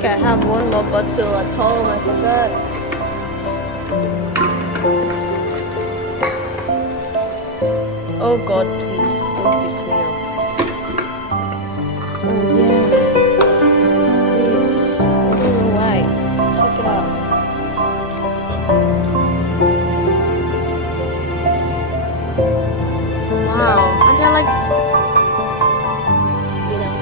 think I have one more bottle at home. I forgot. Oh God, please don't piss me off. Oh yeah, this. I don't know why. Check it out. Wow, and they're like, you know.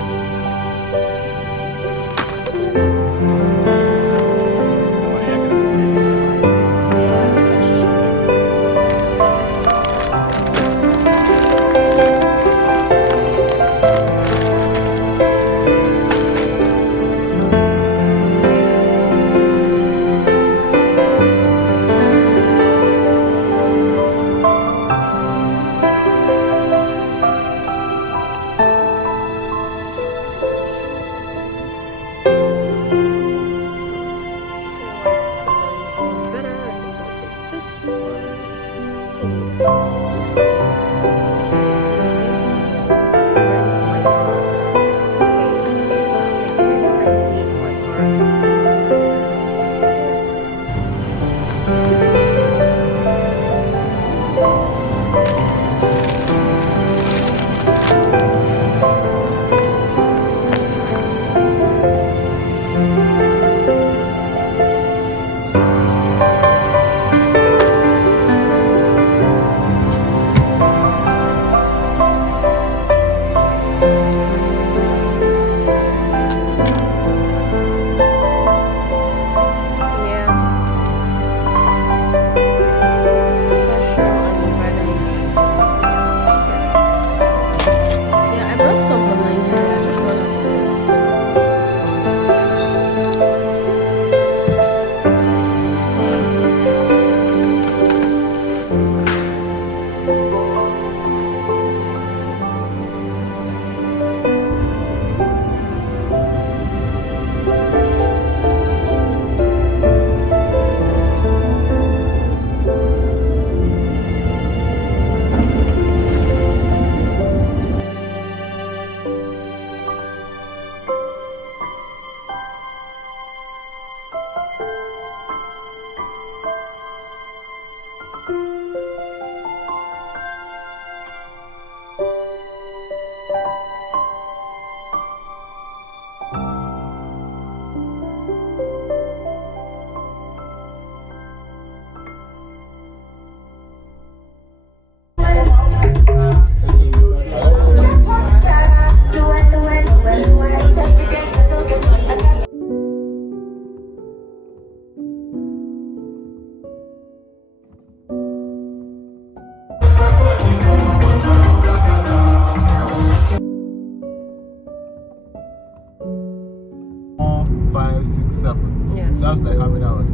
That's like how many hours?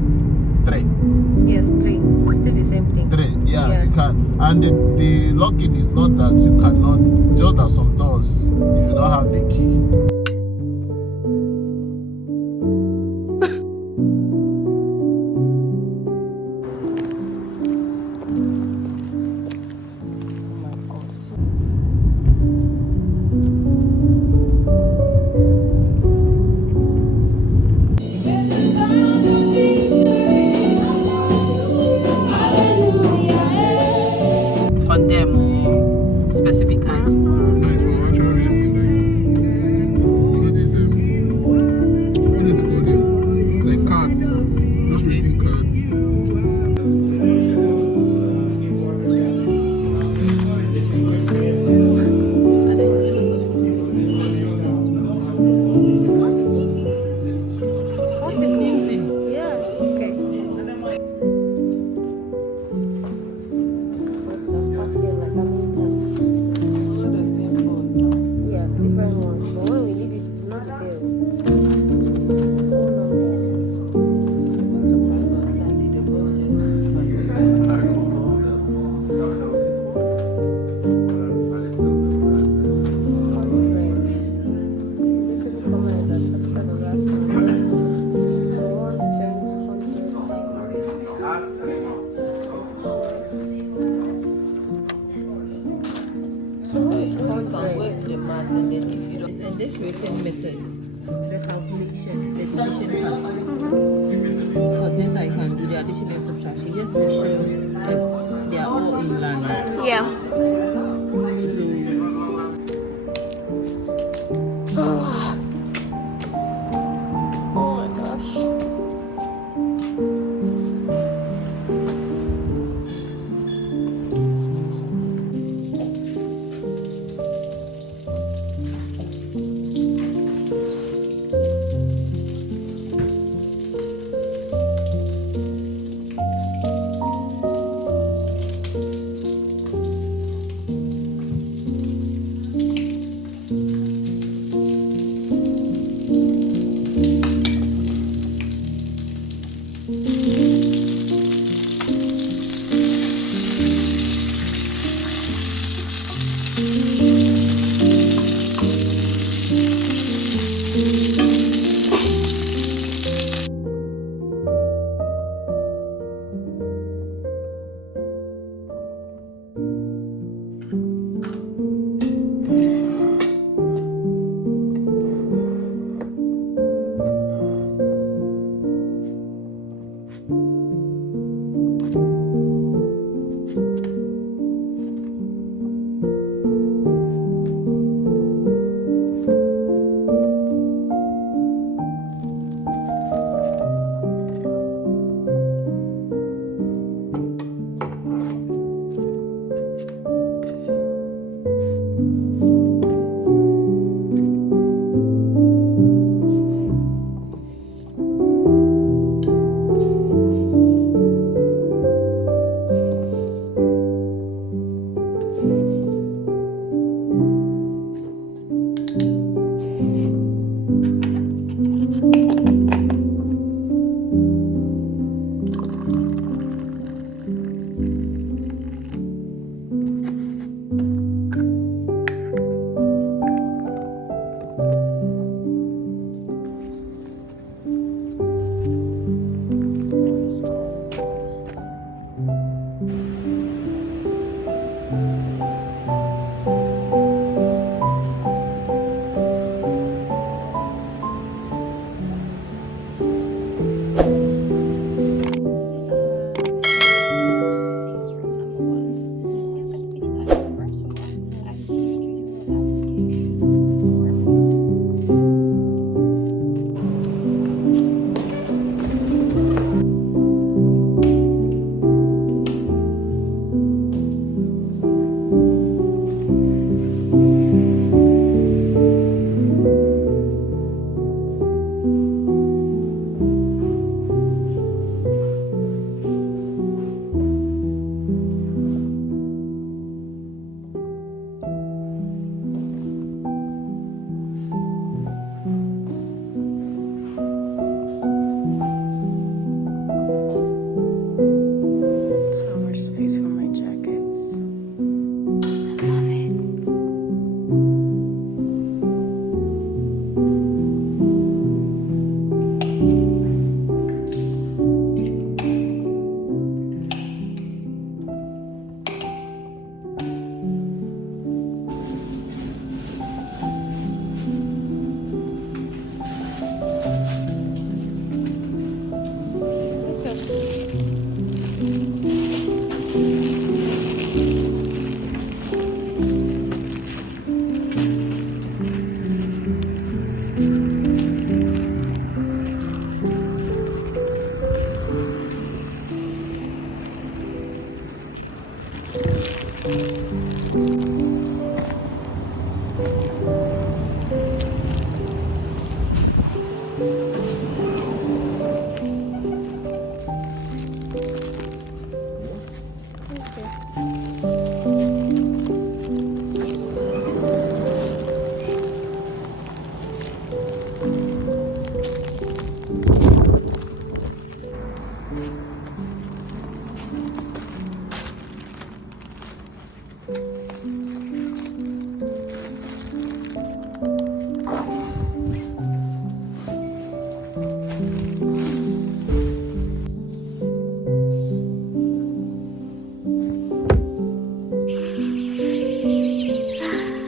3. Yes, 3. It's still the same thing. 3, yeah, yes. You can. And the locking is not that you cannot, just that some doors, if you don't have the key. So it's 100. Work the math, and then if you don't, and this return method. the calculation, the division part. For this, I can do the addition and subtraction. Just make sure they are all in line. Yeah. So, Oh my gosh.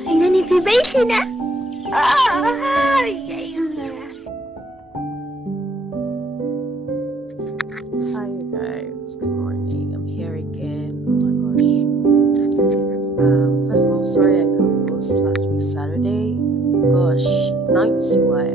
Ingan ni Baby na. Ah, ay, ay. doesn't see why I